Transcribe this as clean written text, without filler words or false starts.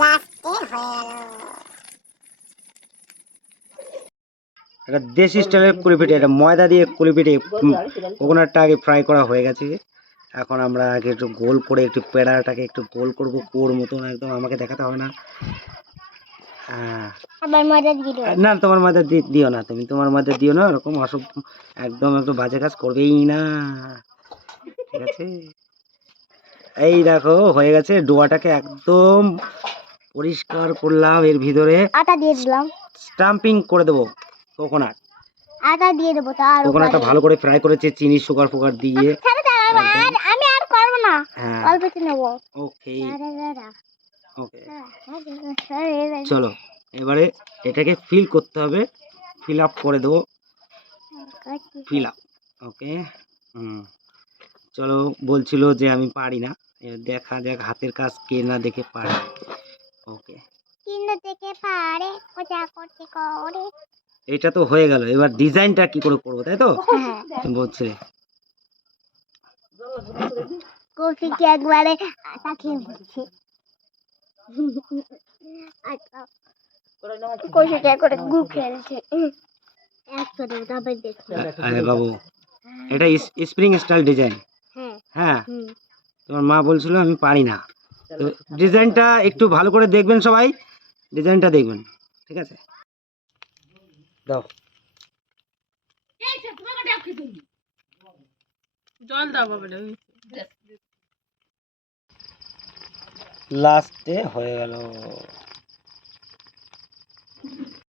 লাস্টে হয়ে গেল। এটা দেশি স্টাইলের কুলিপিঠে, এটা ময়দা দিয়ে কুলিপিঠে। কোকোনাটটা আগে ফ্রাই করা হয়ে গেছে, এখন আমরা আগে একটু গোল করে একটু পেড়াটাকে একটু গোল করবো, কোর মতন একদম, আমাকে দেখাতে হবে না। হ্যাঁ, আবার ময়দা দিয়ে দেবো। না তোমার মধ্যে দিও না, তুমি তোমার মধ্যে দিও না, ওরকম অসব একদম একটু বাজে কাজ করবেই না, ঠিক আছে? এই দেখো হয়ে গেছে, ডোয়াটাকে একদম পরিষ্কার করলাম, এর ভিতরে আটা দিয়ে দিলাম, স্টাম্পিং করে দেবো কোকোনাট। আটা দিয়ে দেবো, তার কোকোনাটটা ভালো করে ফ্রাই করেছে চিনি সুগার ফুগার দিয়ে। আমি আর করবো না, হ্যাঁ অল্প একটু নেবো। ওকে ওকে, চলো এবারে এটাকে ফিল করতে হবে, ফিল আপ করে দেবো, ফিল আপ। ওকে, চলো, বলছিল যে আমি পারি না, দেখা যাক হাতের কাজ কে না দেখে পারে। ওকে, কিনে দেখে পারে কোথা করতে করে। এটা তো হয়ে গেল, এবার ডিজাইনটা কি করে করবো, তাই তো বলছে। কৌশিককে একবারে আটা খেয়ে বলছে, কৌশিক একবারে গু খেয়েছে। আরে বাবু, এটা স্প্রিং স্টাইল ডিজাইন। হ্যাঁ, তোমার মা বলছিল আমি পারি না, তো ডিজাইনটা একটু ভালো করে দেখবেন সবাই, ডিজাইনটা দেখবেন, ঠিক আছে? দাও জল দাও বাবা। লাস্টে হয়ে গেল।